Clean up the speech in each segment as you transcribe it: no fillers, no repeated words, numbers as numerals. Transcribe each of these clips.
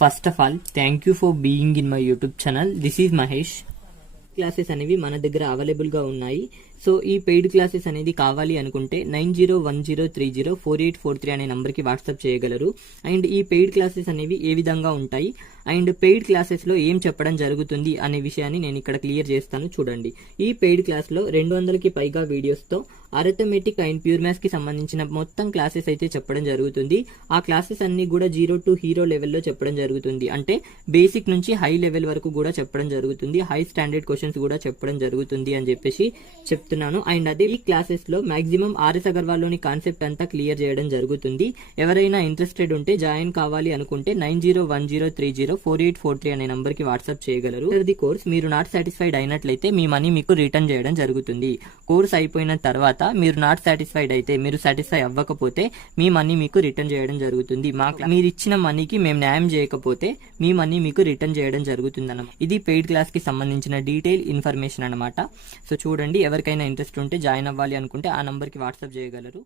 First of all thank you for being in my YouTube channel. This is Mahesh. Classes అనేవి మన దగ్గర అవైలబుల్గా ఉన్నాయి. సో ఈ పెయిడ్ క్లాసెస్ అనేది కావాలి అనుకుంటే 9010304843 అనే నంబర్కి వాట్సాప్ చేయగలరు. అండ్ ఈ పెయిడ్ క్లాసెస్ అనేవి ఏ విధంగా ఉంటాయి అండ్ పెయిడ్ క్లాసెస్లో ఏం చెప్పడం జరుగుతుంది అనే విషయాన్ని నేను ఇక్కడ క్లియర్ చేస్తాను. చూడండి, ఈ పెయిడ్ క్లాస్లో 200కి పైగా వీడియోస్తో అరిథమెటిక్ అండ్ ప్యూర్ మ్యాథ్స్కి సంబంధించిన మొత్తం క్లాసెస్ అయితే చెప్పడం జరుగుతుంది. ఆ క్లాసెస్ అన్ని కూడా 0 to హీరో లెవెల్లో చెప్పడం జరుగుతుంది. అంటే బేసిక్ నుంచి హై లెవెల్ వరకు కూడా చెప్పడం జరుగుతుంది. హై స్టాండర్డ్ క్వశ్చన్స్ కూడా చెప్పడం జరుగుతుంది అని చెప్పేసి చెప్తున్నాను. అండ్ అదే ఈ క్లాసెస్ లో మాక్సిమం ఆర్ఎస్ అగర్వాల్ లోని కాన్సెప్ట్ అంతా క్లియర్ చేయడం జరుగుతుంది. ఎవరైనా ఇంట్రెస్టెడ్ ఉంటే జాయిన్ కావాలి అనుకుంటే 9010304843 అనే నంబర్ కి వాట్సాప్ చేయగలరు. ది కోర్స్ మీరు నాట్ సాటిస్ఫైడ్ అయినట్లయితే మీ మనీ మీకు రిటర్న్ చేయడం జరుగుతుంది. కోర్స్ అయిపోయిన తర్వాత మీరు నాట్ సాటిస్ఫైడ్ అయితే, మీరు సాటిస్ఫై అవ్వకపోతే మీ మనీ మీకు రిటర్న్ చేయడం జరుగుతుంది. మీరు ఇచ్చిన మనీకి మేము న్యాయం చేయకపోతే మీ మనీ మీకు రిటర్న్ చేయడం జరుగుతుంది అన్నమాట. ఇది పెయిడ్ క్లాస్ కి సంబంధించిన డీటెయిల్ ఇన్ఫర్మేషన్ అనమాట. సో చూడండి, ఎవరికైనా ఇంట్రెస్ట్ ఉంటే జాయిన్ అవ్వాలి అనుకుంటే ఆ నంబర్కి వాట్సాప్ చేయగలరు.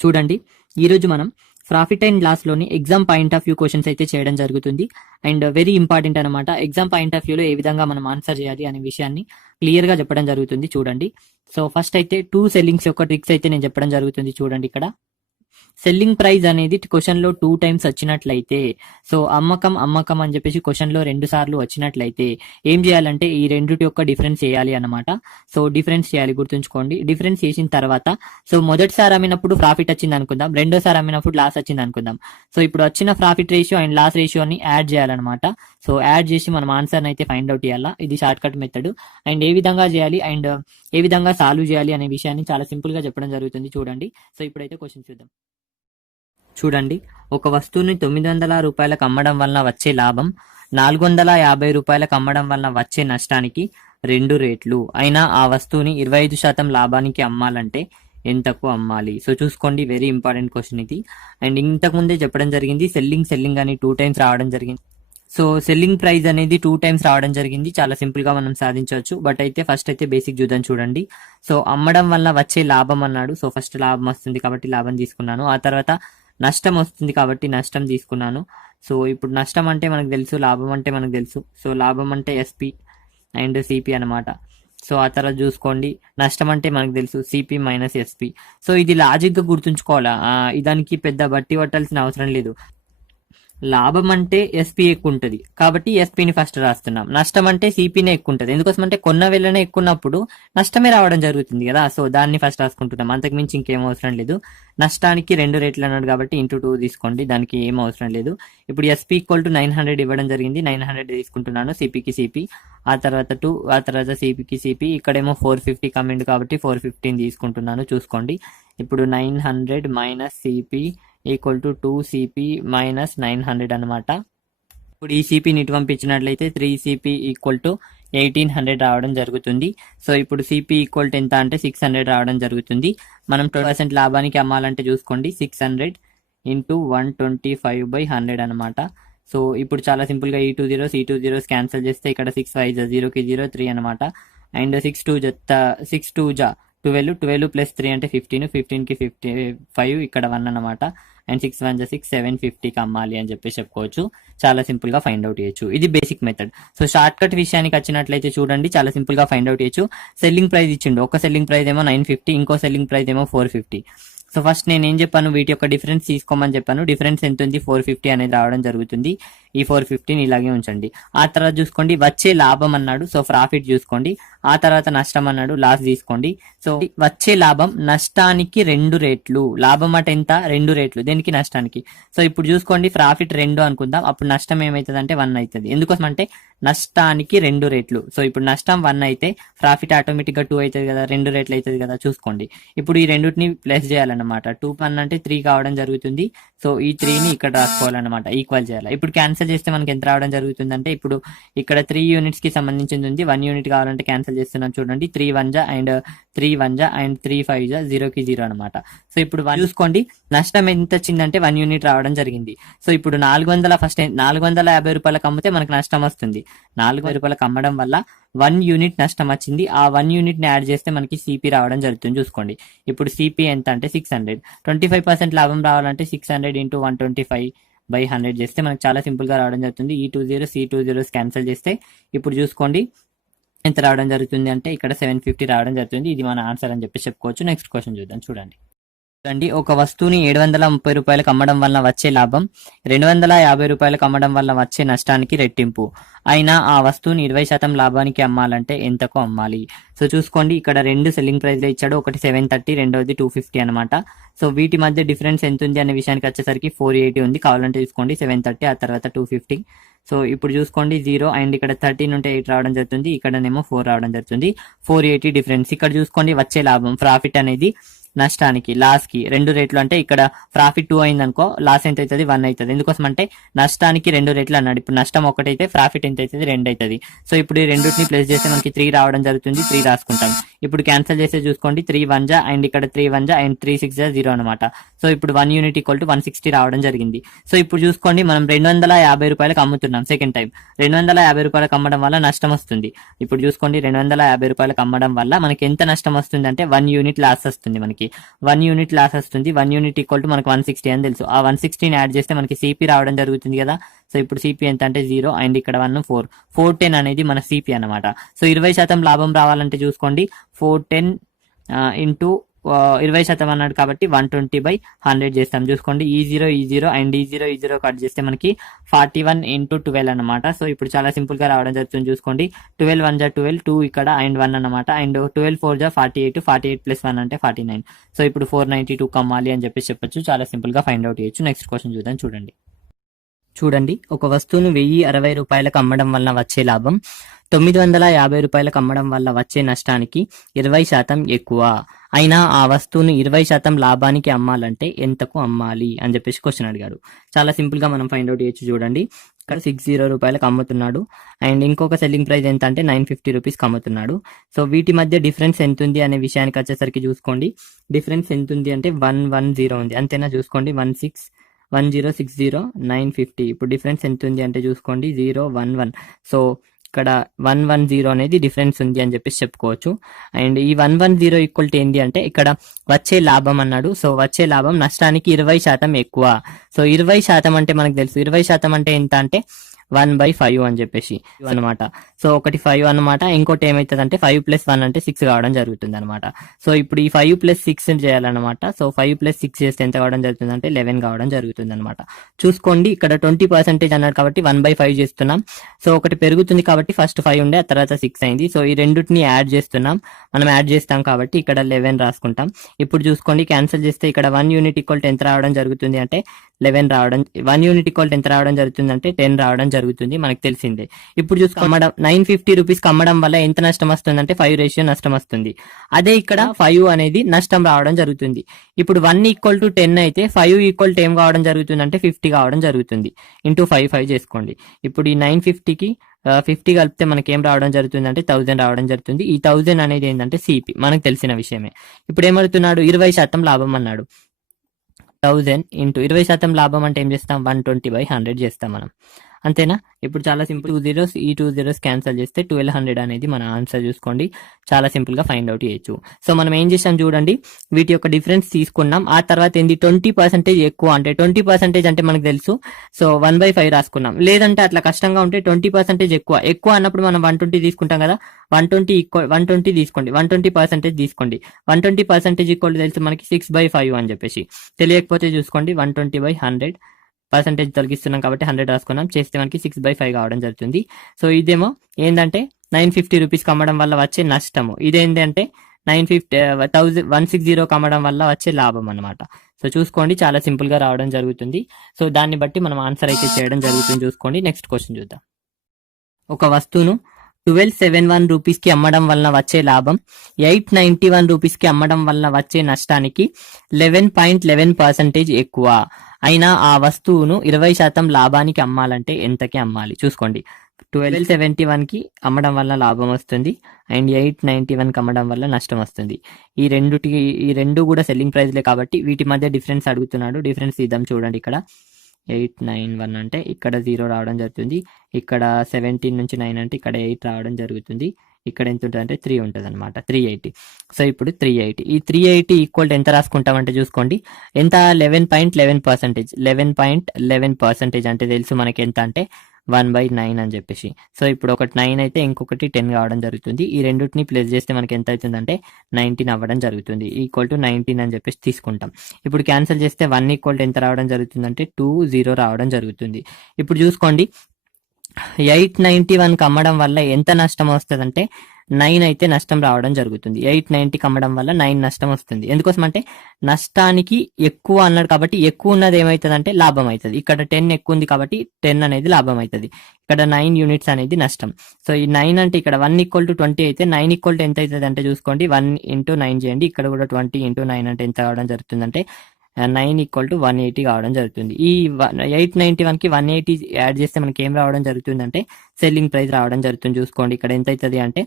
చూడండి, ఈరోజు మనం ప్రాఫిట్ అండ్ లాస్ లోని exam point of view questions అయితే చేయడం జరుగుతుంది. అండ్ వెరీ ఇంపార్టెంట్ అనమాట. ఎగ్జామ్ పాయింట్ ఆఫ్ వ్యూలో ఏ విధంగా మనం ఆన్సర్ చేయాలి అనే విషయాన్ని క్లియర్ గా చెప్పడం జరుగుతుంది. చూడండి, సో ఫస్ట్ అయితే 2 సెల్లింగ్స్ యొక్క ట్రిక్స్ అయితే నేను చెప్పడం జరుగుతుంది. చూడండి, ఇక్కడ సెల్లింగ్ ప్రైస్ అనేది క్వశ్చన్ లో 2 times వచ్చినట్లయితే, సో అమ్మకం అని చెప్పేసి క్వశ్చన్ లో 2 సార్లు వచ్చినట్లయితే ఏం చేయాలంటే ఈ రెండిటి యొక్క డిఫరెన్స్ చేయాలి అనమాట. సో డిఫరెన్స్ చేయాలి, గుర్తుంచుకోండి. డిఫరెన్స్ చేసిన తర్వాత సో మొదటిసారి అమ్మినప్పుడు ప్రాఫిట్ వచ్చింది అనుకుందాం, రెండోసారి అమ్మినప్పుడు లాస్ వచ్చింది అనుకుందాం. సో ఇప్పుడు వచ్చిన ప్రాఫిట్ రేషియో అండ్ లాస్ రేషియోని యాడ్ చేయాలన్నమాట. సో యాడ్ చేసి మనం ఆన్సర్ అయితే ఫైండ్ అవుట్ చేయాలా. ఇది షార్ట్ కట్ మెథడ్. అండ్ ఏ విధంగా చేయాలి అండ్ ఏ విధంగా సాల్వ్ చేయాలి అనే విషయాన్ని చాలా సింపుల్ గా చెప్పడం జరుగుతుంది. చూడండి, సో ఇప్పుడైతే క్వశ్చన్ చూద్దాం. చూడండి, ఒక వస్తువుని 900 రూపాయలకు అమ్మడం వలన వచ్చే లాభం 450 రూపాయలకు అమ్మడం వలన వచ్చే నష్టానికి 2 రేట్లు అయినా ఆ వస్తువుని 25% లాభానికి అమ్మాలంటే ఎంతకు అమ్మాలి? సో చూసుకోండి, వెరీ ఇంపార్టెంట్ క్వశ్చన్ ఇది. అండ్ ఇంతకు ముందే చెప్పడం జరిగింది, సెల్లింగ్ అని 2 times రావడం జరిగింది. సో సెల్లింగ్ ప్రైస్ అనేది 2 times రావడం జరిగింది. చాలా సింపుల్ గా మనం సాధించవచ్చు. బట్ అయితే ఫస్ట్ అయితే బేసిక్ చూద్దాం. చూడండి, సో అమ్మడం వల్ల వచ్చే లాభం అన్నాడు. సో ఫస్ట్ లాభం వస్తుంది కాబట్టి లాభం తీసుకున్నాను. ఆ తర్వాత నష్టం వస్తుంది కాబట్టి నష్టం తీసుకున్నాను. సో ఇప్పుడు నష్టం అంటే మనకు తెలుసు, లాభం అంటే మనకు తెలుసు. సో లాభం అంటే ఎస్పి అండ్ సిపి అనమాట. సో ఆ తర్వాత చూసుకోండి, నష్టం అంటే మనకు తెలుసు సిపి మైనస్ ఎస్పి. సో ఇది లాజిక్ గా గుర్తుంచుకోవాలా, దానికి పెద్ద బట్టి పట్టాల్సిన అవసరం లేదు. లాభం అంటే ఎస్పీ ఎక్కువ ఉంటుంది కాబట్టి ఎస్పీని ఫస్ట్ రాస్తున్నాం. నష్టం అంటే సిపినే ఎక్కువ ఉంటుంది. ఎందుకోసం అంటే కొన్న వెళ్ళనే ఎక్కున్నప్పుడు నష్టమే రావడం జరుగుతుంది కదా. సో దాన్ని ఫస్ట్ రాసుకుంటున్నాం, అంతకుమించి ఇంకేం అవసరం లేదు. నష్టానికి 2 రేట్లు అన్నాడు కాబట్టి ఇంటూ 2 తీసుకోండి, దానికి ఏం అవసరం లేదు. ఇప్పుడు ఎస్పీ ఈక్వల్ టు 900 ఇవ్వడం జరిగింది, 900 తీసుకుంటున్నాను. సిపికి సిపి, ఆ తర్వాత 2, ఆ తర్వాత సిపికి సిపి. ఇక్కడేమో 450 కమెంట్ కాబట్టి 415 తీసుకుంటున్నాను. చూసుకోండి, ఇప్పుడు 900 minus CP equal to 2CP minus 900 అనమాట. ఇప్పుడు ఈ సిపిని ఇటు పంపించినట్లయితే 3CP ఈక్వల్ టు 1800 రావడం జరుగుతుంది. సో ఇప్పుడు సిపి ఈక్వల్ టు ఎంత అంటే 600 రావడం జరుగుతుంది. మనం 20% లాభానికి అమ్మాలంటే చూసుకోండి, 600 ఇంటూ 125/100 అనమాట. సో ఇప్పుడు చాలా సింపుల్ గా ఈ 2 zeros క్యాన్సిల్ చేస్తే ఇక్కడ 6 5 0 కి 0 3 అనమాట. అండ్ 6 2 12 ప్లస్ 3 అంటే 15 కి 55 ఇక్కడ 1 అనమాట. అండ్ 6 1 6 750కి అమ్మాలి అని చెప్పేసి చెప్పుకోవచ్చు. చాలా సింపుల్ గా ఫైండ్ అవుట్ చేయొచ్చు. ఇది basic method. So short cut విషయానికి వచ్చినట్లయితే చూడండి, చాలా సింపుల్ గా ఫైండ్ అవుట్ చేయొచ్చు. సెల్లింగ్ ప్రైస్ ఇచ్చిండు, ఒక సెల్లింగ్ ప్రైస్ ఏమో 950, ఇంకో సెల్లింగ్ ప్రైస్ ఏమో 450. సో ఫస్ట్ నేను ఏం చెప్పాను, వీటి యొక్క డిఫరెన్స్ తీసుకోమని చెప్పాను. డిఫరెన్స్ ఎంత ఉంది, 450 అనేది రావడం జరుగుతుంది. ఈ 450ని ఇలాగే ఉంచండి. ఆ తర్వాత చూసుకోండి, వచ్చే లాభం అన్నాడు, సో ప్రాఫిట్ చూసుకోండి. ఆ తర్వాత నష్టం అన్నాడు, లాస్ తీసుకోండి. సో వచ్చే లాభం నష్టానికి 2 రేట్లు. లాభం అంటే ఎంత, 2 రేట్లు, దేనికి, నష్టానికి. సో ఇప్పుడు చూసుకోండి, ప్రాఫిట్ 2 అనుకుందాం, అప్పుడు నష్టం ఏమైతుంది అంటే 1 అవుతుంది. ఎందుకోసం అంటే నష్టానికి 2 రేట్లు. సో ఇప్పుడు నష్టం 1 అయితే ప్రాఫిట్ ఆటోమేటిక్ గా 2 అవుతుంది కదా, 2 రేట్లు అవుతుంది కదా. చూసుకోండి, ఇప్పుడు ఈ రెండుని ప్లస్ చేయాలన్నమాట. 2 1 అంటే 3 కావడం జరుగుతుంది. సో ఈ 3ని ఇక్కడ రాసుకోవాలన్నమాట, ఈక్వల్ చేయాలి. ఇప్పుడు క్యాన్సిల్ చేస్తే మనకి ఎంత రావడం జరుగుతుంది అంటే, ఇప్పుడు ఇక్కడ 3 units కి సంబంధించింది ఉంది, 1 unit కావాలంటే క్యాన్సిల్ చేస్తున్నాం. చూడండి, 3 1 అండ్ 3 1 అండ్ 3 5 0కి 0 అనమాట. సో ఇప్పుడు చూసుకోండి, నష్టం ఎంత వచ్చిందంటే 1 unit రావడం జరిగింది. సో ఇప్పుడు 400 ఫస్ట్ 450 రూపాయలకు అమ్మితే మనకు నష్టం వస్తుంది. 400 రూపాయలకు అమ్మడం వల్ల 1 unit నష్టం వచ్చింది. ఆ 1 unit ని యాడ్ చేస్తే మనకి సిపి రావడం జరుగుతుంది. చూసుకోండి, ఇప్పుడు సిపి ఎంత అంటే 600. 25% లాభం రావాలంటే 600 ఇంటూ 125 బై 100 చేస్తే మనకు చాలా సింపుల్ గా రావడం జరుగుతుంది. ఈ 2 0 క్యాన్సిల్ చేస్తే ఇప్పుడు చూసుకోండి ఎంత రావడం జరుగుతుంది అంటే ఇక్కడ 750 రావడం జరుగుతుంది. ఇది మన ఆన్సర్ అని చెప్పి చెప్పుకోవచ్చు. నెక్స్ట్ క్వశ్చన్ చూద్దాం. చూడండి ఒక వస్తువుని 730 రూపాయలకు అమ్మడం వల్ల వచ్చే లాభం 250 రూపాయలకు అమ్మడం వల్ల వచ్చే నష్టానికి రెట్టింపు. అయినా ఆ వస్తువుని 20% లాభానికి అమ్మాలంటే ఎంతకు అమ్మాలి? సో చూసుకోండి ఇక్కడ రెండు సెల్లింగ్ ప్రైస్ లో ఇచ్చాడు. ఒకటి 730, రెండోది 250 అనమాట. సో వీటి మధ్య డిఫరెన్స్ ఎంత ఉంది అనే విషయానికి వచ్చేసరికి 480 ఉంది. కావాలంటే చూసుకోండి 730 ఆ తర్వాత 250. సో ఇప్పుడు చూసుకోండి 0 అండ్ ఇక్కడ 13 ఉంటే 8 రావడం జరుగుతుంది. ఇక్కడనేమో 4 రావడం జరుగుతుంది. 480 డిఫరెన్స్. ఇక్కడ చూసుకోండి వచ్చే లాభం ప్రాఫిట్ అనేది నష్టానికి లాస్ కి రెండు రేట్లు అంటే ఇక్కడ ప్రాఫిట్ 2 అయింది అనుకో లాస్ ఎంత అవుతుంది 1 అవుతుంది. ఎందుకోసం అంటే నష్టానికి రెండు రేట్లు అన్నాడు. ఇప్పుడు నష్టం ఒకటైతే ప్రాఫిట్ ఎంత అవుతుంది 2 అవుతుంది. సో ఇప్పుడు ఈ రెండుని ప్లేస్ చేస్తే మనకి 3 రావడం జరుగుతుంది. 3 రాసుకుంటాం. ఇప్పుడు క్యాన్సిల్ చేస్తే చూసుకోండి 3 1 జా అండ్ ఇక్కడ 3 1 జా అండ్ 3 6 జా 0 అనమాట. సో ఇప్పుడు 1 యూనిట్ ఈక్వల్ టు 160 రావడం జరిగింది. సో ఇప్పుడు చూసుకోండి మనం 250 రూపాయలకు అమ్ముతున్నాం. సెకండ్ టైం 250 రూపాయలకు అమ్మడం వల్ల నష్టం వస్తుంది. ఇప్పుడు చూసుకోండి 250 రూపాయలకు అమ్మడం వల్ల మనకి ఎంత నష్టం వస్తుంది అంటే 1 యూనిట్ లాస్ వస్తుంది. మనకి 1 యూనిట్ లాస్ వస్తుంది. 1 యూనిట్ ఈక్వల్ టు మనకి 160 అని తెలుసు. ఆ 160 యాడ్ చేస్తే మనకి సిపి రావడం జరుగుతుంది కదా. సో ఇప్పుడు సిపి ఎంత అంటే 0 అండ్ ఇక్కడ 1 410 అనేది మన సిపి అనమాట. సో 20% లాభం రావాలంటే చూసుకోండి 410 ఇంటూ 20% అన్నాడు కాబట్టి 120/100 చేస్తాం. చూసుకోండి ఈ 0 అండ్ ఈ 0 కట్ చేస్తే మనకి 41 ఇంటూ 12 అనమాట. సో ఇప్పుడు చాలా సింపుల్ గా రావడం జరుగుతుంది. చూసుకోండి 12 1 జా 12 2 ఇక్కడ అండ్ 1 అనమాట. అండ్ 12 4 జా 48 ప్లస్ 1 అంటే 49. సో ఇప్పుడు 492 కమ్మాలి అని చెప్పొచ్చు. చాలా సింపుల్ గా ఫైండ్ అవుట్ చేయొచ్చు. నెక్స్ట్ క్వశ్చన్ చూద్దాం. చూడండి ఒక వస్తువును 1060 రూపాయలకు అమ్మడం వల్ల వచ్చే లాభం 950 రూపాయలకు అమ్మడం వల్ల వచ్చే నష్టానికి 20% ఎక్కువ. అయినా ఆ వస్తువును 20% లాభానికి అమ్మాలంటే ఎంతకు అమ్మాలి అని చెప్పేసి క్వశ్చన్ అడిగాడు. చాలా సింపుల్ గా మనం ఫైండ్ అవుట్ చేయొచ్చు. చూడండి ఇక్కడ 60 రూపాయలకు అమ్ముతున్నాడు అండ్ ఇంకొక సెల్లింగ్ ప్రైస్ ఎంత అంటే 950 రూపీస్కి అమ్ముతున్నాడు. సో వీటి మధ్య డిఫరెన్స్ ఎంత ఉంది అనే విషయానికి వచ్చేసరికి చూసుకోండి డిఫరెన్స్ ఎంత ఉంది అంటే 110 ఉంది. అంతేనా? చూసుకోండి 1060 950. ఇప్పుడు డిఫరెన్స్ ఎంత ఉంది అంటే చూసుకోండి 011. సో ఇక్కడ 110 అనేది డిఫరెన్స్ ఉంది అని చెప్పేసి చెప్పుకోవచ్చు. అండ్ ఈ 110 ఈక్వల్ టు ఏంటి అంటే ఇక్కడ వచ్చే లాభం అన్నాడు. సో వచ్చే లాభం నష్టానికి 20% ఎక్కువ. సో 20% అంటే మనకు తెలుసు 20% అంటే ఎంత అంటే 1/5 అని చెప్పేసి అనమాట. సో ఒకటి 5 అనమాట. ఇంకోటి ఏమైతుంది అంటే 5 + 1 అంటే 6 కావడం జరుగుతుంది అనమాట. సో ఇప్పుడు ఈ 5 + 6 చేయాలన్నమాట. సో 5 + 6 చేస్తే ఎంత కావడం జరుగుతుంది అంటే 11 కావడం జరుగుతుంది అనమాట. చూసుకోండి ఇక్కడ 20% అన్నాడు కాబట్టి 1/5 చేస్తున్నాం. సో ఒకటి పెరుగుతుంది కాబట్టి ఫస్ట్ 5 ఉండే ఆ తర్వాత 6 అయింది. సో ఈ రెండుని యాడ్ చేస్తున్నాం. మనం యాడ్ చేస్తాం కాబట్టి ఇక్కడ 11 రాసుకుంటాం. ఇప్పుడు చూసుకోండి క్యాన్సిల్ చేస్తే ఇక్కడ 1 యూనిట్ ఈక్వల్ టు ఎంత రావడం జరుగుతుంది అంటే 11 రావడం. 1 యూనిట్ ఈక్వల్ టు ఎంత రావడం జరుగుతుంది అంటే 10 రావడం జరుగుతుంది. మనకు తెలిసిందే. ఇప్పుడు చూసుకో 950 రూపీస్ అమ్మడం వల్ల ఎంత నష్టం వస్తుంది అంటే 5 రేషియో నష్టం వస్తుంది. అదే ఇక్కడ 5 అనేది నష్టం రావడం జరుగుతుంది. ఇప్పుడు 1 ఈక్వల్ టు 10 అయితే 5 ఈక్వల్ టు ఏం కావడం జరుగుతుంది అంటే 50 కావడం జరుగుతుంది. ఇంటూ 5 చేసుకోండి. ఇప్పుడు ఈ 950కి 50 కలిపితే మనకి ఏం రావడం జరుగుతుంది అంటే 1000 రావడం జరుగుతుంది. ఈ 1000 అనేది ఏంటంటే సిపి మనకు తెలిసిన విషయమే. ఇప్పుడు ఏమవుతున్నాడు 20% లాభం అన్నాడు. 1000 ఇంటూ 20% లాభం అంటే ఏం చేస్తాం 120/100 చేస్తాం మనం. అంతేనా? ఇప్పుడు చాలా సింపుల్ 2 zeros ఈ 2 zeros క్యాన్సిల్ చేస్తే 1200 అనేది మన ఆన్సర్. చూసుకోండి చాలా సింపుల్ గా ఫైండ్ అవుట్ చేయొచ్చు. సో మనం ఏం చేసాం చూడండి వీటి యొక్క డిఫరెన్స్ తీసుకున్నాం. ఆ తర్వాత ఏంది 20% ఎక్కువ అంటే 20% అంటే మనకు తెలుసు. సో 1/5 రాసుకున్నాం. లేదంటే అట్లా కష్టంగా ఉంటే 20% ఎక్కువ అన్నప్పుడు మనం 120 తీసుకుంటాం కదా. 120 తీసుకోండి. 120% తీసుకోండి. 120% ఈక్వల్ తెలుసు మనకి 6/5 అని చెప్పేసి. తెలియకపోతే చూసుకోండి 120/100 పర్సెంటేజ్ తొలగిస్తున్నాం కాబట్టి 100 రాసుకున్నాం. చేస్తే మనకి 6/5 కావడం జరుగుతుంది. సో ఇదేమో ఏంటంటే 950 రూపీస్కి అమ్మడం వల్ల వచ్చే నష్టము. ఇదేంటంటే 160 అమ్మడం వల్ల వచ్చే లాభం అనమాట. సో చూసుకోండి చాలా సింపుల్ గా రావడం జరుగుతుంది. సో దాన్ని బట్టి మనం ఆన్సర్ అయితే చేయడం జరుగుతుంది. చూసుకోండి నెక్స్ట్ క్వశ్చన్ చూద్దాం. ఒక వస్తువును 1271 రూపీస్కి అమ్మడం వల్ల వచ్చే లాభం 891 రూపీస్కి అమ్మడం వల్ల వచ్చే నష్టానికి 11.11% ఎక్కువ. అయినా ఆ వస్తువును 20% లాభానికి అమ్మాలంటే ఎంతకి అమ్మాలి? చూసుకోండి 1271కి అమ్మడం వల్ల లాభం వస్తుంది అండ్ 891కి అమ్మడం వల్ల నష్టం వస్తుంది. ఈ రెండు కూడా సెల్లింగ్ ప్రైస్లే కాబట్టి వీటి మధ్య డిఫరెన్స్ అడుగుతున్నాడు. డిఫరెన్స్ ఇద్దాం చూడండి. ఇక్కడ 891 అంటే ఇక్కడ 0 రావడం జరుగుతుంది. ఇక్కడ 17 నుంచి 9 అంటే ఇక్కడ 8 రావడం జరుగుతుంది. ఇక్కడ ఎంత ఉంటుంది అంటే 3 ఉంటుంది అనమాట, 380. సో ఇప్పుడు 380, ఈ 380 ఈక్వల్ ఎంత రాసుకుంటామంటే చూసుకోండి, ఎంత 11.11%, 11.11% అంటే తెలుసు మనకి ఎంత అంటే 1/9 అని చెప్పేసి. సో ఇప్పుడు ఒకటి 9 అయితే ఇంకొకటి 10 కావడం జరుగుతుంది. ఈ రెండింటిని ప్లస్ చేస్తే మనకి ఎంత అవుతుందంటే 19 అవ్వడం జరుగుతుంది. ఈక్వల్ టు 19 అని చెప్పేసి తీసుకుంటాం. ఇప్పుడు క్యాన్సిల్ చేస్తే 1 ఈక్వల్ టు ఎంత రావడం జరుగుతుందంటే 20 రావడం జరుగుతుంది. ఇప్పుడు చూసుకోండి, 891కి అమ్మడం వల్ల ఎంత నష్టం వస్తుందంటే 9 అయితే నష్టం రావడం జరుగుతుంది. 890కి అమ్మడం వల్ల 9 నష్టం వస్తుంది. ఎందుకోసం అంటే నష్టానికి ఎక్కువ అన్నాడు కాబట్టి ఎక్కువ ఉన్నది ఏమవుతుందంటే లాభం అవుతుంది. ఇక్కడ 10 ఎక్కువ ఉంది కాబట్టి 10 అనేది లాభం అవుతుంది. ఇక్కడ 9 యూనిట్స్ అనేది నష్టం. సో ఈ 9 అంటే ఇక్కడ 1 ఈక్వల్ టు 20 అయితే 9 ఈక్వల్ టు ఎంత అవుతుంది అంటే చూసుకోండి, 1 ఇంటూ 9 చేయండి. ఇక్కడ కూడా 20 ఇంటూ 9 అంటే ఎంత కావడం జరుగుతుందంటే 9 ఈక్వల్ టు 180 కావడం జరుగుతుంది. ఈ 891కి 180 యాడ్ చేస్తే మనకి ఏం రావడం జరుగుతుందంటే సెల్లింగ్ ప్రైస్ రావడం జరుగుతుంది. చూసుకోండి ఇక్కడ ఎంత అవుతుంది అంటే,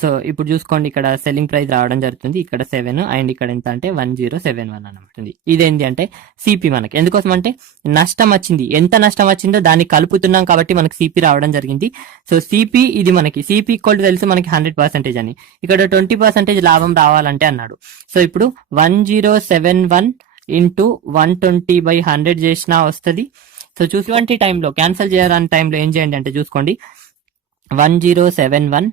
సో ఇప్పుడు చూసుకోండి ఇక్కడ సెల్లింగ్ ప్రైస్ రావడం జరుగుతుంది, ఇక్కడ 7 అండ్ ఇక్కడ ఎంత అంటే 1071 అనమాట. ఇదేంటి అంటే సిపి మనకి ఎందుకోసం అంటే నష్టం వచ్చింది, ఎంత నష్టం వచ్చిందో దాన్ని కలుపుతున్నాం కాబట్టి మనకి సిపి రావడం జరిగింది. సో సిపి ఇది మనకి సిపి ఈక్వల్ తెలుసు మనకి 100% అని, ఇక్కడ 20% లాభం రావాలంటే అన్నాడు. సో ఇప్పుడు 1071 ఇంటూ 120/100 చేసినా వస్తుంది. సో చూసుకుంటే టైంలో క్యాన్సిల్ చేయాలని టైంలో ఏం చేయండి అంటే చూసుకోండి, 1071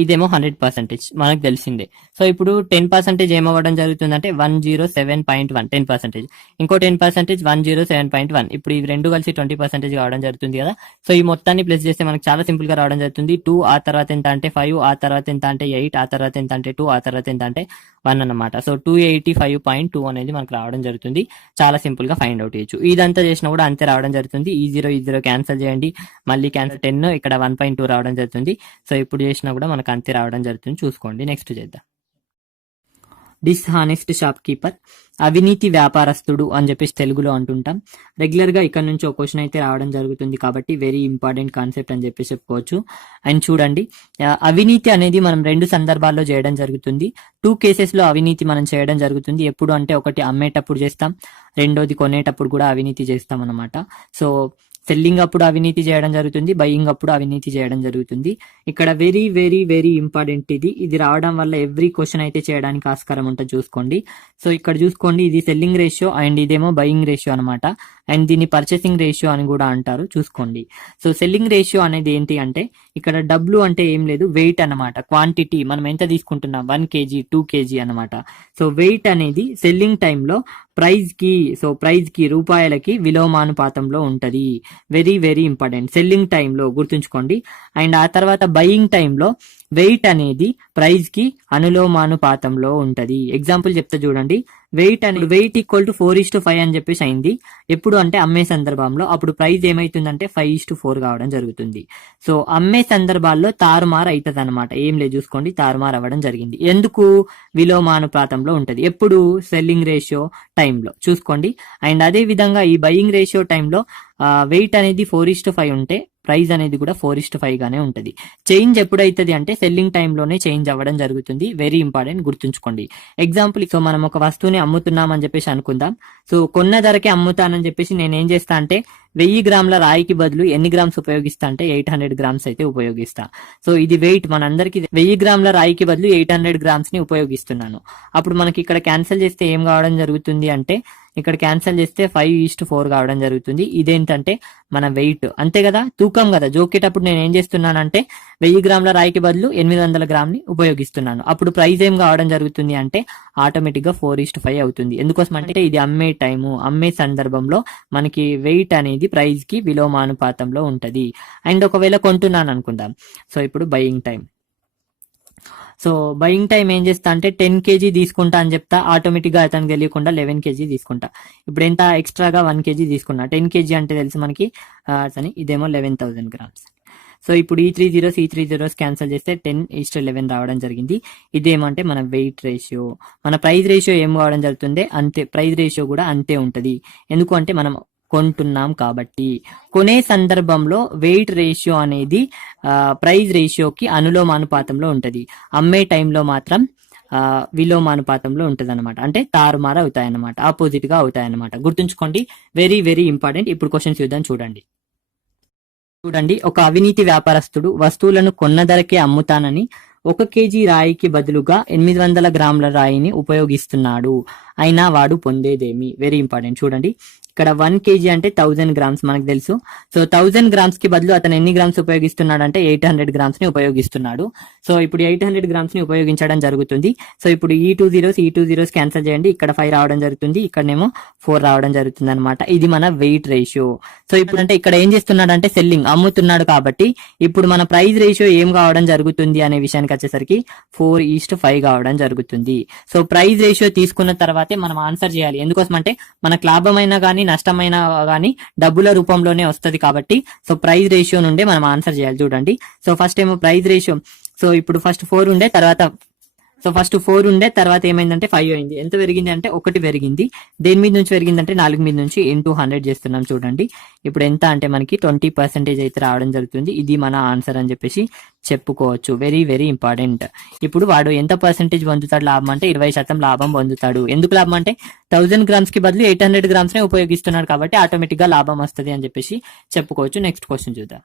ఇదేమో 100% మనకు తెలిసిందే. సో ఇప్పుడు 10% ఏమవ్వడం జరుగుతుందంటే 107.1 10%, ఇంకో 10% 107.1. ఇప్పుడు ఇవి రెండు కలిసి 20% కావడం జరుగుతుంది కదా. సో ఈ మొత్తాన్ని ప్లస్ చేస్తే మనకు చాలా సింపుల్ గా రావడం జరుగుతుంది. 2 ఆ తర్వాత ఎంత అంటే 5, ఆ తర్వాత ఎంత అంటే 8, ఆ తర్వాత ఎంత అంటే 2, ఆ తర్వాత ఎంత అంటే 1 అన్నమాట. సో 285.2 అనేది మనకు రావడం జరుగుతుంది. చాలా సింపుల్ గా ఫైండ్ అవుట్ చేయొచ్చు. ఇదంతా చేసినా కూడా అంతే రావడం జరుగుతుంది. ఈ 0 క్యాన్సిల్ చేయండి, మళ్ళీ క్యాన్సిల్ 10, ఇక్కడ 1.2 రావడం జరుగుతుంది. సో ఇప్పుడు చేసినా కూడా మనకు అంతే రావడం జరుగుతుంది. చూసుకోండి, నెక్స్ట్ చేద్దాం. డిస్హానెస్ట్ షాప్ కీపర్, అవినీతి వ్యాపారస్తుడు అని చెప్పేసి తెలుగులో అంటుంటాం. రెగ్యులర్ గా ఇక్కడ నుంచి ఒక క్వశ్చన్ అయితే రావడం జరుగుతుంది కాబట్టి వెరీ ఇంపార్టెంట్ కాన్సెప్ట్ అని చెప్పేసి చెప్పుకోవచ్చు. అండ్ చూడండి, అవినీతి అనేది మనం 2 సందర్భాల్లో చేయడం జరుగుతుంది. 2 కేసెస్ లో అవినీతి మనం చేయడం జరుగుతుంది. ఎప్పుడు అంటే ఒకటి అమ్మేటప్పుడు చేస్తాం, రెండోది కొనేటప్పుడు కూడా అవినీతి చేస్తాం అనమాట. సో సెల్లింగ్ అప్పుడు అవినీతి చేయడం జరుగుతుంది, బయింగ్ అప్పుడు అవినీతి చేయడం జరుగుతుంది. ఇక్కడ వెరీ వెరీ వెరీ ఇంపార్టెంట్ ఇది రావడం వల్ల ఎవ్రీ క్వశ్చన్ అయితే చేయడానికి ఆస్కారం ఉంటుంది. చూసుకోండి, సో ఇక్కడ చూసుకోండి, ఇది సెల్లింగ్ రేషియో అండ్ ఇదేమో బయింగ్ రేషియో అనమాట. అండ్ దీన్ని పర్చేసింగ్ రేషియో అని కూడా అంటారు. చూసుకోండి, సో సెల్లింగ్ రేషియో అనేది ఏంటి అంటే ఇక్కడ డబ్ల్యూ అంటే ఏం లేదు, వెయిట్ అనమాట, క్వాంటిటీ మనం ఎంత తీసుకుంటున్నాం 1 kg 2 kg అనమాట. సో వెయిట్ అనేది సెల్లింగ్ టైంలో ప్రైజ్ కి రూపాయలకి విలోమానుపాతంలో ఉంటది. వెరీ వెరీ ఇంపార్టెంట్, సెల్లింగ్ టైంలో గుర్తుంచుకోండి. అండ్ ఆ తర్వాత బయింగ్ టైంలో వెయిట్ అనేది ప్రైజ్ కి అనులోమానుపాతంలో ఉంటది. ఎగ్జాంపుల్ చెప్తా చూడండి, వెయిట్ ఈక్వల్ టు 4:5 అని చెప్పేసి అయింది. ఎప్పుడు అంటే అమ్మే సందర్భంలో, అప్పుడు ప్రైస్ ఏమైతుందంటే 5:4 కావడం జరుగుతుంది. సో అమ్మే సందర్భాల్లో తారుమారు అవుతుంది అనమాట. ఏం లేదు, చూసుకోండి, తారుమారు అవ్వడం జరిగింది. ఎందుకు? విలోమానుపాతంలో ఉంటది. ఎప్పుడు? సెల్లింగ్ రేషియో టైంలో. చూసుకోండి. అండ్ అదే విధంగా ఈ బయింగ్ రేషియో టైంలో వెయిట్ అనేది 4:5 ఉంటే ప్రైస్ అనేది కూడా 4:5 గానే ఉంటది. చేంజ్ ఎప్పుడైతుంది అంటే సెల్లింగ్ టైంలోనే చేంజ్ అవ్వడం జరుగుతుంది. వెరీ ఇంపార్టెంట్, గుర్తుంచుకోండి. ఎగ్జాంపుల్, సో మనం ఒక వస్తువుని అమ్ముతున్నాం అని చెప్పేసి అనుకుందాం. సో కొన్న ధరకే అమ్ముతానని చెప్పేసి నేను ఏం చేస్తా అంటే 1000 గ్రాముల రాయికి బదులు ఎన్ని గ్రామ్స్ ఉపయోగిస్తా అంటే 800 గ్రామ్స్ అయితే ఉపయోగిస్తా. సో ఇది వెయిట్, మనందరికి 1000 గ్రాముల రాయికి బదులు 800 గ్రామ్స్ ని ఉపయోగిస్తున్నాను. అప్పుడు మనకి ఇక్కడ క్యాన్సిల్ చేస్తే ఏం కావడం జరుగుతుంది అంటే, ఇక్కడ క్యాన్సిల్ చేస్తే 5:4 కావడం జరుగుతుంది. ఇదేంటంటే మన వెయిట్, అంతే కదా, తూకం కదా. జోకేటప్పుడు నేను ఏం చేస్తున్నానంటే 1000 గ్రాముల రాయికి బదులు 800 గ్రామ్ ని ఉపయోగిస్తున్నాను. అప్పుడు ప్రైస్ ఏం కావడం జరుగుతుంది అంటే ఆటోమేటిక్ గా 4:5 అవుతుంది. ఎందుకోసం అంటే ఇది అమ్మే టైము, అమ్మే సందర్భంలో మనకి వెయిట్ అనేది ప్రైస్ కి విలోమానుపాతంలో ఉంటది. అండ్ ఒకవేళ కొంటున్నాను అనుకుందాం, సో ఇప్పుడు buying time. So buying time ఏం చేస్తా అంటే 10 kg తీసుకుంటా అని చెప్తా, ఆటోమేటిక్ గా అతనికి తెలియకుండా 11 kg తీసుకుంటా. ఇప్పుడు ఎంత ఎక్స్ట్రాగా 1 kg తీసుకున్నా. 10 kg అంటే తెలుసు మనకి అని, ఇదేమో 11,000 గ్రామ్స్. సో ఇప్పుడు ఈ 3 క్యాన్సిల్ చేస్తే 10:11 రావడం జరిగింది. ఇదేమంటే మన వెయిట్ రేషియో. మన ప్రైస్ రేషియో ఏం కావడం జరుగుతుంది అంతే, ప్రైస్ రేషియో కూడా అంతే ఉంటది. ఎందుకు అంటే మనం కొంటున్నాం కాబట్టి. కొనే సందర్భంలో వెయిట్ రేషియో అనేది ప్రైస్ రేషియోకి అనులోమానుపాతంలో ఉంటది. అమ్మే టైంలో మాత్రం విలోమానుపాతంలో ఉంటది అనమాట. అంటే తారుమారు అవుతాయన్నమాట, ఆపోజిట్ గా అవుతాయన్నమాట. గుర్తుంచుకోండి, వెరీ వెరీ ఇంపార్టెంట్. ఇప్పుడు క్వశ్చన్స్ చూద్దాం. చూడండి, ఒక అవినీతి వ్యాపారస్తుడు వస్తువులను కొన్న ధరకే అమ్ముతానని 1 కేజీ రాయికి బదులుగా 800 గ్రాముల రాయిని ఉపయోగిస్తున్నాడు, అయినా వాడు పొందేదేమి? Very important. చూడండి, ఇక్కడ 1 కేజీ అంటే 1000 గ్రామ్స్ మనకు తెలుసు. సో 1000 గ్రామ్స్ కి బదులు అతను ఎన్ని గ్రామ్స్ ఉపయోగిస్తున్నాడు అంటే 800 గ్రామ్స్ ని ఉపయోగిస్తున్నాడు. సో ఇప్పుడు 800 గ్రామ్స్ ని ఉపయోగించడం జరుగుతుంది. సో ఇప్పుడు ఈ టూ జీరోస్ క్యాన్సిల్ చేయండి. ఇక్కడ 5 రావడం జరుగుతుంది, ఇక్కడనేమో 4 రావడం జరుగుతుంది అనమాట. ఇది మన వెయిట్ రేషియో. సో ఇప్పుడు అంటే ఇక్కడ ఏం చేస్తున్నాడు అంటే సెల్లింగ్, అమ్ముతున్నాడు కాబట్టి ఇప్పుడు మన ప్రైస్ రేషియో ఏం కావడం జరుగుతుంది అనే విషయానికి వచ్చేసరికి 4:5 కావడం జరుగుతుంది. సో ప్రైస్ రేషియో తీసుకున్న తర్వాతే మనం ఆన్సర్ చేయాలి. ఎందుకోసం అంటే మనకు లాభమైనా కానీ నష్టమైన కానీ డబ్బుల రూపంలోనే వస్తుంది కాబట్టి సో ప్రైస్ రేషియో నుండే మనం ఆన్సర్ చేయాలి. చూడండి, సో ఫస్ట్ ఏమో ప్రైస్ రేషియో, సో ఇప్పుడు ఫస్ట్ 4 ఉండే తర్వాత ఏమైందంటే 5 అయింది. ఎంత పెరిగింది అంటే 1 పెరిగింది. దేని మీద నుంచి పెరిగిందంటే 4 మీద నుంచి ఇంటూ 100 చేస్తున్నాం. చూడండి, ఇప్పుడు ఎంత అంటే మనకి 20% అయితే రావడం జరుగుతుంది. ఇది మన ఆన్సర్ అని చెప్పేసి చెప్పుకోవచ్చు. Very very important. ఇప్పుడు వాడు ఎంత పర్సెంటేజ్ పొందుతాడు లాభం అంటే 20% లాభం పొందుతాడు. ఎందుకు లాభం అంటే 1000 గ్రామ్స్ కి బదులు 800 గ్రామ్స్ నే ఉపయోగిస్తున్నాడు కాబట్టి ఆటోమేటిక్ గా లాభం వస్తుంది అని చెప్పేసి చెప్పుకోవచ్చు. నెక్స్ట్ క్వశ్చన్ చూద్దాం.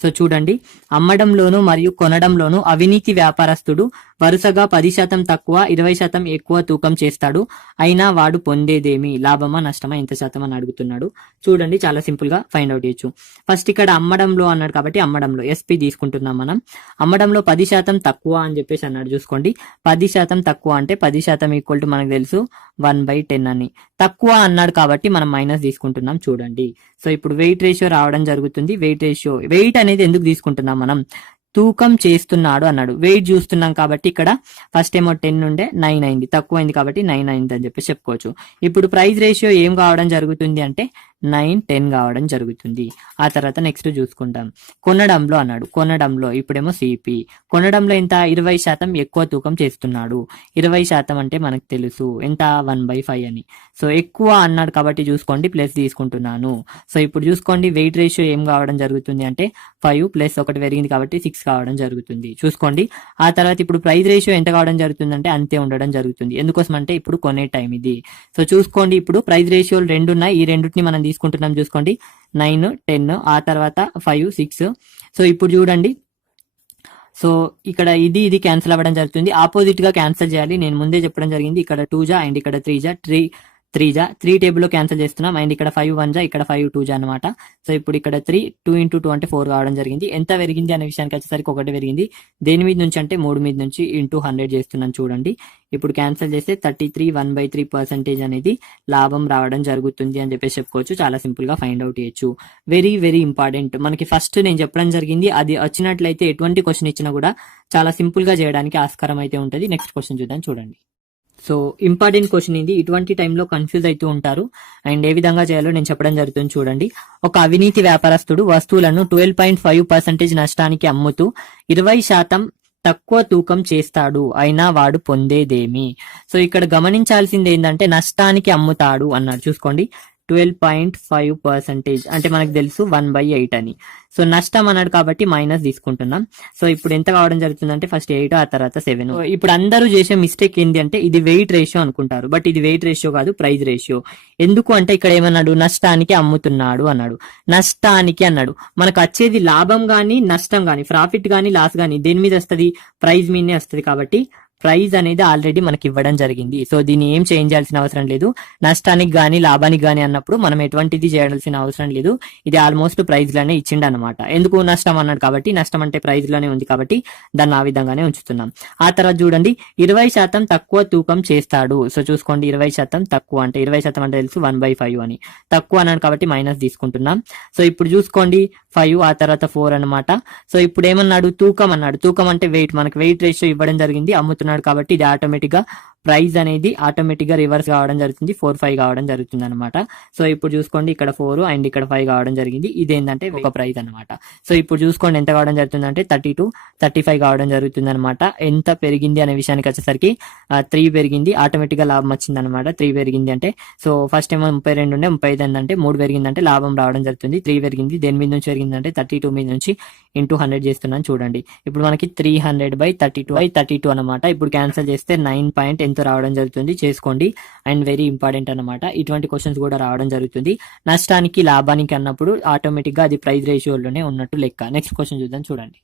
సో చూడండి, అమ్మడంలోను మరియు కొనడంలోను అవినీతి వ్యాపారస్తుడు వరుసగా 10% తక్కువ 20% ఎక్కువ తూకం చేస్తాడు, అయినా వాడు పొందేదేమి? లాభమా నష్టమా, ఎంత శాతం అని అడుగుతున్నాడు. చూడండి, చాలా సింపుల్ గా ఫైండ్ అవుట్ చేయొచ్చు. ఫస్ట్ ఇక్కడ అమ్మడంలో అన్నాడు కాబట్టి అమ్మడంలో ఎస్పీ తీసుకుంటున్నాం మనం. అమ్మడంలో 10% తక్కువ అని చెప్పేసి అన్నాడు. చూసుకోండి, 10% తక్కువ అంటే 10% ఈక్వల్ టు మనకు తెలుసు 1/10 అని. తక్కువ అన్నాడు కాబట్టి మనం మైనస్ తీసుకుంటున్నాం. చూడండి, సో ఇప్పుడు వెయిట్ రేషియో రావడం జరుగుతుంది. వెయిట్ అనేది ఎందుకు తీసుకుంటున్నాం మనం? తూకం చేస్తున్నాడు అన్నాడు, వెయిట్ చూస్తున్నాం కాబట్టి ఇక్కడ ఫస్ట్ ఏమో 10 ఉండే 9 అయింది, తక్కువ అయింది కాబట్టి 9 అయింది అని చెప్పి చెప్పుకోవచ్చు. ఇప్పుడు ప్రైస్ రేషియో ఏం కావడం జరుగుతుంది అంటే 9:10 కావడం జరుగుతుంది. ఆ తర్వాత నెక్స్ట్ చూసుకుంటాం. కొనడంలో అన్నాడు, కొనడంలో ఇప్పుడేమో సిపి. కొనడంలో ఎంత? 20% ఎక్కువ తూకం చేస్తున్నాడు. 20% అంటే మనకు తెలుసు ఎంత? 1/5 అని. సో ఎక్కువ అన్నాడు కాబట్టి చూసుకోండి ప్లస్ తీసుకుంటున్నాను. సో ఇప్పుడు చూసుకోండి, వెయిట్ రేషియో ఏం కావడం జరుగుతుంది అంటే 5 ప్లస్ 1 పెరిగింది కాబట్టి 6 కావడం జరుగుతుంది. చూసుకోండి, ఆ తర్వాత ఇప్పుడు ప్రైస్ రేషియో ఎంత కావడం జరుగుతుంది అంటే అంతే ఉండడం జరుగుతుంది. ఎందుకోసం అంటే ఇప్పుడు కొనే టైం ఇది. సో చూసుకోండి, ఇప్పుడు ప్రైస్ రేషియోలు 2 ఉన్నాయి, ఈ రెండుని మనం తీసుకుంటున్నాం. చూసుకోండి, 9, 10, ఆ తర్వాత 5, 6. సో ఇప్పుడు చూడండి, సో ఇక్కడ ఇది క్యాన్సిల్ అవ్వడం జరుగుతుంది. ఆపోజిట్ గా క్యాన్సిల్ చేయాలి, నేను ముందే చెప్పడం జరిగింది. ఇక్కడ 2 అండ్ ఇక్కడ 3 టేబుల్ లో క్యాన్సిల్ చేస్తున్నాం. అండ్ ఇక్కడ 5 1 ఇక్కడ 5 2 అనమాట. సో ఇప్పుడు ఇక్కడ 2 into 2 అంటే 4 కావడం జరిగింది. ఎంత పెరిగింది అనే విషయానికి వచ్చేసరికి 1 పెరిగింది. దేని మీద నుంచి అంటే 3 మీద నుంచి ఇంటూ 100 చేస్తున్నాను. చూడండి, ఇప్పుడు క్యాన్సిల్ చేస్తే 33 1/3% అనేది లాభం రావడం జరుగుతుంది అని చెప్పేసి చెప్పుకోవచ్చు. చాలా సింపుల్ గా ఫైండ్ అవుట్ చేయొచ్చు. Very very important. మనకి ఫస్ట్ నేను చెప్పడం జరిగింది, అది వచ్చినట్లయితే ఎటువంటి క్వశ్చన్ ఇచ్చినా కూడా చాలా సింపుల్ గా చేయడానికి ఆస్కారం అయితే ఉంటుంది. నెక్స్ట్ క్వశ్చన్ చూద్దాం. చూడండి, సో ఇంపార్టెంట్ క్వశ్చన్ ఇది. ఇటువంటి టైంలో కన్ఫ్యూజ్ అవుతూ ఉంటారు అండ్ ఏ విధంగా చేయాలో నేను చెప్పడం జరుగుతుంది. చూడండి, ఒక అవినీతి వ్యాపారస్తుడు వస్తువులను 12.5% నష్టానికి అమ్ముతూ 20% తక్కువ తూకం చేస్తాడు, అయినా వాడు పొందేదేమి? సో ఇక్కడ గమనించాల్సింది ఏంటంటే నష్టానికి అమ్ముతాడు అన్నాడు. చూసుకోండి, 12.5% అంటే మనకు తెలుసు 1/8 అని. సో నష్టం అన్నాడు కాబట్టి మైనస్ తీసుకుంటున్నాం. సో ఇప్పుడు ఎంత కావడం జరుగుతుందంటే ఫస్ట్ 8, ఆ తర్వాత 7. ఇప్పుడు అందరూ చేసే మిస్టేక్ ఏంటి అంటే ఇది వెయిట్ రేషియో అనుకుంటారు, బట్ ఇది వెయిట్ రేషియో కాదు, ప్రైస్ రేషియో. ఎందుకు అంటే ఇక్కడ ఏమన్నాడు? నష్టానికి అమ్ముతున్నాడు అన్నాడు. నష్టానికి అన్నాడు, మనకు వచ్చేది లాభం గానీ నష్టం గానీ, ప్రాఫిట్ గానీ లాస్ గానీ దేని మీద వస్తుంది? ప్రైస్ మీదనే వస్తుంది. కాబట్టి ప్రైజ్ అనేది ఆల్రెడీ మనకి ఇవ్వడం జరిగింది. సో దీన్ని ఏం చేంజ్ చేయాల్సిన అవసరం లేదు. నష్టానికి గానీ లాభానికి గానీ అన్నప్పుడు మనం ఎటువంటిది చేయాల్సిన అవసరం లేదు. ఇది ఆల్మోస్ట్ ప్రైజ్ లోనే ఇచ్చిండు అనమాట. ఎందుకు? నష్టం అన్నాడు కాబట్టి, నష్టం అంటే ప్రైజ్ లోనే ఉంది కాబట్టి దాన్ని ఆ విధంగానే ఉంచుతున్నాం. ఆ తర్వాత చూడండి, 20% తక్కువ తూకం చేస్తాడు. సో చూసుకోండి, 20% తక్కువ అంటే 20% అంటే తెలుసు 1/5 అని. తక్కువ అన్నాడు కాబట్టి మైనస్ తీసుకుంటున్నాం. సో ఇప్పుడు చూసుకోండి, 5 ఆ తర్వాత 4 అనమాట. సో ఇప్పుడు ఏమన్నాడు? తూకం అన్నాడు. తూకం అంటే వెయిట్, మనకు వెయిట్ రేషియో ఇవ్వడం జరిగింది, అమ్ముతున్నాడు కాబట్టి ఇది ఆటోమేటిక్ గా ప్రైస్ అనేది ఆటోమేటిక్ గా రివర్స్ కావడం జరుగుతుంది, 4/5 కావడం జరుగుతుంది అనమాట. సో ఇప్పుడు చూసుకోండి, ఇక్కడ 4 అండ్ ఇక్కడ 5 కావడం జరిగింది. ఇదేంటంటే ఒక ప్రైస్ అనమాట. సో ఇప్పుడు చూసుకోండి ఎంత కావడం జరుగుతుంది అంటే 32, 35 కావడం జరుగుతుంది అనమాట. ఎంత పెరిగింది అనే విషయానికి వచ్చేసరికి 3 పెరిగింది, ఆటోమేటిక్ గా లాభం వచ్చింది అనమాట. 3 పెరిగింది అంటే, సో ఫస్ట్ ఏమో 32 ఉండే 35 అంటే 3 పెరిగిందంటే లాభం రావడం జరుగుతుంది. 3 పెరిగింది, దేని మీద నుంచి పెరిగిందంటే 32 మీద నుంచి ఇంటూ 100 చేస్తున్నాను. చూడండి, ఇప్పుడు మనకి 300/32 అనమాట. ఇప్పుడు క్యాన్సిల్ చేస్తే 9 ఎంతో రావడం జరుగుతుంది. చేసుకోండి. అండ్ వెరీ ఇంపార్టెంట్ అనమాట, ఇటువంటి క్వశ్చన్స్ కూడా రావడం జరుగుతుంది. నష్టానికి లాభానికి అన్నప్పుడు ఆటోమేటిక్ గా అది ప్రైస్ రేషియోలోనే ఉన్నట్టు లెక్క. నెక్స్ట్ క్వశ్చన్ చూద్దాం. చూడండి,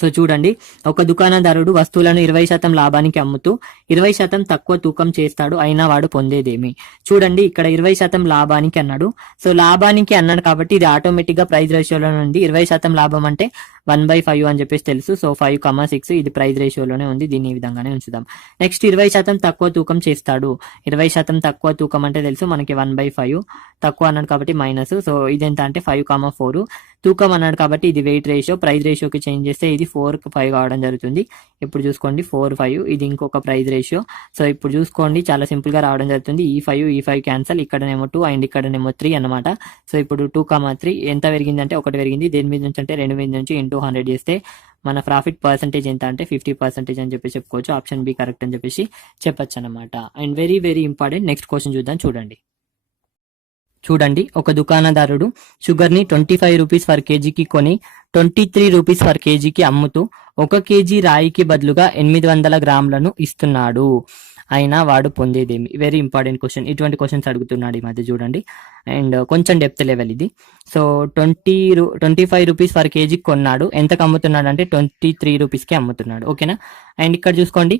సో చూడండి, ఒక దుకాణదారుడు వస్తువులను 20% లాభానికి అమ్ముతూ 20% తక్కువ తూకం చేస్తాడు, అయినా వాడు పొందేదేమి? చూడండి, ఇక్కడ 20% లాభానికి అన్నాడు. సో లాభానికి అన్నాడు కాబట్టి ఇది ఆటోమేటిక్ గా ప్రైస్ రేషియోలో నుండి 20% లాభం అంటే 1/5 అని చెప్పేసి తెలుసు. సో 5,6 ఇది ప్రైస్ రేషియోలోనే ఉంది, దీన్ని ఈ విధంగానే ఉంచుదాం. నెక్స్ట్ 20% తక్కువ తూకం చేస్తాడు. 20% తక్కువ తూకం అంటే తెలుసు మనకి 1/5, తక్కువ అన్నాడు కాబట్టి మైనస్. సో ఇదెంత అంటే 5,4. తూకం అన్నాడు కాబట్టి ఇది వెయిట్ రేషియో, ప్రైస్ రేషియోకి చేంజ్ చేస్తే ఇది 4,5 కావడం జరుగుతుంది. ఇప్పుడు చూసుకోండి 4,5 ఇది ఇంకొక ప్రైస్ రేషియో. సో ఇప్పుడు చూసుకోండి చాలా సింపుల్ గా రావడం జరుగుతుంది. ఈ 5 క్యాన్సల్, ఇక్కడనేమో 2 అండ్ ఇక్కడనేమో 3 అన్నమాట. సో ఇప్పుడు 2,3 ఎంత పెరిగింది అంటే 1 పెరిగింది. దేని మీద నుంచి అంటే 2 మీద నుంచి ఇంటూ 100 చేస్తే మన ప్రాఫిట్ పర్సెంటేజ్ ఎంత అంటే 50% అని చెప్పి చెప్పుకోవచ్చు. ఆప్షన్ బి కరెక్ట్ అని చెప్పేసి చెప్పొచ్చు అనమాట. And very very important, next question చూద్దాం. చూడండి, ఒక దుకాణదారుడు షుగర్ ని 25 రూపీస్ పర్ కేజీకి కొని 23 రూపీస్ పర్ కేజీకి అమ్ముతూ 1 కేజీ రాయికి బదులుగా 800 గ్రాములను ఇస్తున్నాడు, అయినా వాడు పొందేదేమి? Very important question. ఇటువంటి క్వశ్చన్స్ అడుగుతున్నాడు ఈ మధ్య చూడండి. అండ్ కొంచెం డెప్త్ లెవెల్ ఇది. సో 25 రూపీస్ పర్ కేజీకి కొన్నాడు, ఎంతకు అమ్ముతున్నాడు అంటే 23 రూపీస్కి అమ్ముతున్నాడు. ఓకేనా? అండ్ ఇక్కడ చూసుకోండి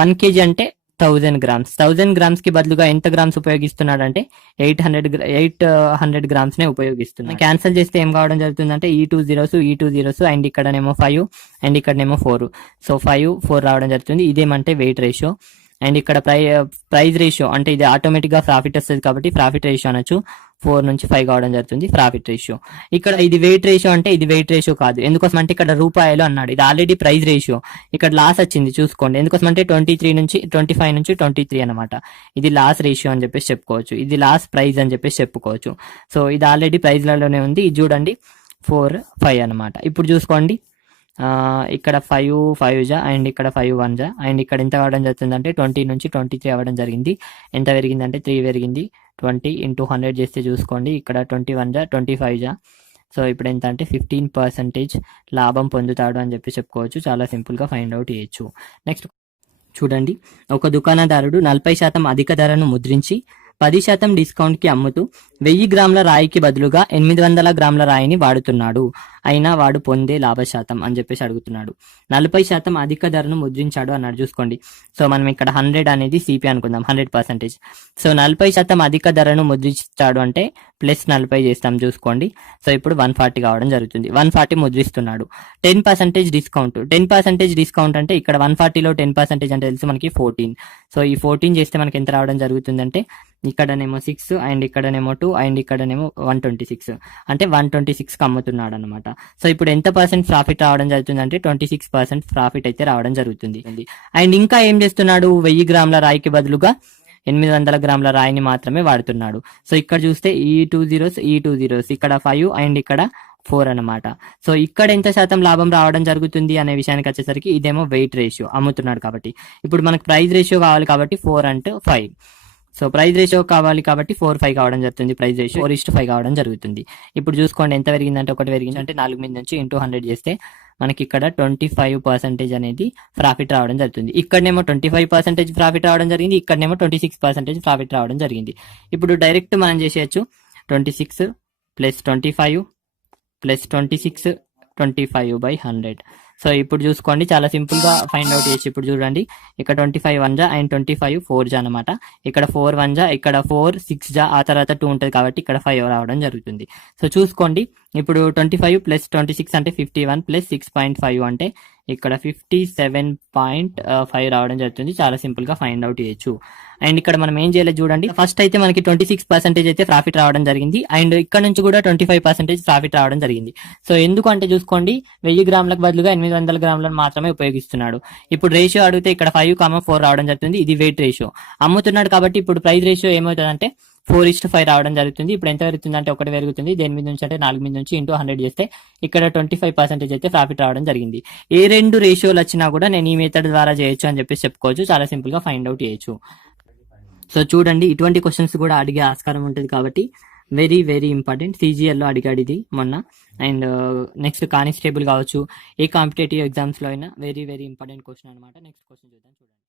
1 కేజీ అంటే 1000 గ్రామ్స్. 1000 గ్రామ్స్ కి బదులుగా ఎంత గ్రామ్స్ ఉపయోగిస్తున్నాడు అంటే 800 గ్రామ్స్ నే ఉపయోగిస్తున్నాడు. క్యాన్సిల్ చేస్తే ఏం కావడం జరుగుతుందంటే ఈ 2 zeros అండ్ ఇక్కడనేమో 5 అండ్ ఇక్కడనేమో 4. సో 5, 4 రావడం జరుగుతుంది. ఇదేమంటే వెయిట్ రేషియో. అండ్ ఇక్కడ ప్రైస్ రేషియో అంటే ఇది ఆటోమేటిక్ గా ప్రాఫిట్ వస్తుంది కాబట్టి ప్రాఫిట్ రేషియో అనొచ్చు. 4 నుంచి 5 కావడం జరుగుతుంది ప్రాఫిట్ రేషియో. ఇక్కడ ఇది వెయిట్ రేషియో అంటే ఇది వెయిట్ రేషియో కాదు. ఎందుకోసం అంటే ఇక్కడ రూపాయలు అన్నాడు, ఇది ఆల్రెడీ ప్రైస్ రేషియో. ఇక్కడ లాస్ వచ్చింది చూసుకోండి. ఎందుకోసం అంటే 25 నుంచి 23 అనమాట. ఇది లాస్ రేషియో అని చెప్పేసి చెప్పుకోవచ్చు, ఇది లాస్ ప్రైస్ అని చెప్పేసి చెప్పుకోవచ్చు. సో ఇది ఆల్రెడీ ప్రైస్లలోనే ఉంది. ఇది చూడండి 4, 5 అనమాట. ఇప్పుడు చూసుకోండి ఇక్కడ 5 జా అండ్ ఇక్కడ 5 1 జా అండ్ ఇక్కడ ఎంత కావడం జరుగుతుందంటే 20 నుంచి 23 అవ్వడం జరిగింది. ఎంత పెరిగిందంటే 3 పెరిగింది. 20 ఇంటూ 100 చేస్తే చూసుకోండి ఇక్కడ 21 జా 25 జా. సో ఇప్పుడు ఎంత అంటే 15% లాభం పొందుతాడు అని చెప్పి చెప్పుకోవచ్చు. చాలా సింపుల్ గా ఫైండ్ అవుట్ చేయొచ్చు. నెక్స్ట్ చూడండి, ఒక దుకాణదారుడు 40% అధిక ధరను ముద్రించి 10% డిస్కౌంట్ కి అమ్ముతూ 1000 గ్రాముల రాయికి బదులుగా 800 గ్రాముల రాయిని వాడుతున్నాడు, అయినా వాడు పొందే లాభశాతం అని చెప్పేసి అడుగుతున్నాడు. 40% అధిక ధరను ముద్రించాడు అన్నాడు చూసుకోండి. సో మనం ఇక్కడ 100 అనేది సిపి అనుకుందాం, 100%. సో 40% అధిక ధరను ముద్రించాడు అంటే ప్లస్ 40 చేస్తాం చూసుకోండి. సో ఇప్పుడు 140 కావడం జరుగుతుంది. 140 ముద్రిస్తున్నాడు. 10% డిస్కౌంట్. 10% డిస్కౌంట్ అంటే ఇక్కడ 140లో 10% అంటే తెలుసు మనకి 14. సో ఈ 14 చేస్తే మనకి ఎంత రావడం జరుగుతుందంటే ఇక్కడనేమో 6 అండ్ ఇక్కడనేమో 2 అండ్ ఇక్కడనేమో 126 అంటే 126కి అమ్ముతున్నాడు అనమాట. సో ఇప్పుడు ఎంత పర్సెంట్ ప్రాఫిట్ రావడం జరుగుతుంది అంటే 26% ప్రాఫిట్ అయితే రావడం జరుగుతుంది. అండ్ ఇంకా ఏం చేస్తున్నాడు, 1000 గ్రాముల రాయికి బదులుగా 800 గ్రాముల రాయిని మాత్రమే వాడుతున్నాడు. సో ఇక్కడ చూస్తే ఈ 2 zeros ఇక్కడ 5 అండ్ ఇక్కడ 4 అనమాట. సో ఇక్కడ ఎంత శాతం లాభం రావడం జరుగుతుంది అనే విషయానికి వచ్చేసరికి ఇదేమో వెయిట్ రేషియో, అమ్ముతున్నాడు కాబట్టి. ఇప్పుడు మనకు ప్రైస్ రేషియో కావాలి కాబట్టి 4 and 5. సో ప్రైస్ రేషియో కావాలి కాబట్టి 4:5 కావడం జరుగుతుంది. ప్రైస్ రేషియో 4:5 కావడం జరుగుతుంది. ఇప్పుడు చూసుకోండి ఎంత పెరిగిందంటే 1 పెరిగింది అంటే 4 మీద నుంచి ఇంటూ 100 చేస్తే మనకి ఇక్కడ 25% అనేది ప్రాఫిట్ రావడం జరుగుతుంది. ఇక్కడనేమో 25% ప్రాఫిట్ రావడం జరిగింది, ఇక్కడనేమో 26% ప్రాఫిట్ రావడం జరిగింది. ఇప్పుడు డైరెక్ట్ మనం చేసేయచ్చు 26 + 25 + 26 25/100. సో ఇప్పుడు చూసుకోండి చాలా సింపుల్ గా ఫైండ్ అవుట్ చేసి ఇప్పుడు చూడండి ఇక్కడ 25 1 జా అండ్ 25 4 జా అనమాట. ఇక్కడ 4 1 జా, ఇక్కడ 4 6 జా, ఆ తర్వాత 2 ఉంటుంది కాబట్టి ఇక్కడ 5 రావడం జరుగుతుంది. సో చూసుకోండి ఇప్పుడు 25 + 26 అంటే 51 + 6.5 అంటే ఇక్కడ 57.5 రావడం జరుగుతుంది. చాలా సింపుల్ గా ఫైండ్ అవుట్ చేయొచ్చు. అండ్ ఇక్కడ మనం ఏం చేయలేదు చూడండి, ఫస్ట్ అయితే మనకి 26% అయితే ప్రాఫిట్ రావడం జరిగింది అండ్ ఇక్కడ నుంచి కూడా 25% ప్రాఫిట్ రావడం జరిగింది. సో ఎందుకంటే చూసుకోండి 1000 గ్రాములకు బదులుగా 800 గ్రాములను మాత్రమే ఉపయోగిస్తున్నాడు. ఇప్పుడు రేషియో అడిగితే ఇక్కడ 5,4 రావడం జరుగుతుంది. ఇది వెయిట్ రేషియో, అమ్ముతున్నాడు కాబట్టి ఇప్పుడు ప్రైస్ రేషియో ఏమవుతుందంటే 4:5 రావడం జరుగుతుంది. ఇప్పుడు ఎంత పెరుగుతుంది అంటే 1 పెరుగుతుంది. దేని మీద నుంచి అంటే 4 మీద నుంచి ఇంటూ 100 చేస్తే ఇక్కడ 25% అయితే ప్రాఫిట్ రావడం జరిగింది. ఏ 2 రేషియోలు వచ్చినా కూడా నేను ఈ మెథడ్ ద్వారా చేయొచ్చు అని చెప్పేసి చెప్పుకోవచ్చు. చాలా సింపుల్ గా ఫైండ్ అవుట్ చేయొచ్చు. సో చూడండి ఇటువంటి క్వశ్చన్స్ కూడా అడిగే ఆస్కారం ఉంటుంది కాబట్టి వెరీ వెరీ ఇంపార్టెంట్. CGL లో అడిగాడు ఇది మొన్న. అండ్ నెక్స్ట్ కానిస్టేబుల్ కావచ్చు, ఏ కాంపిటేటివ్ ఎగ్జామ్స్ లో అయినా వెరీ వెరీ ఇంపార్టెంట్ క్వశ్చన్ అనమాట. నెక్స్ట్ క్వశ్చన్ చూద్దాం చూడండి.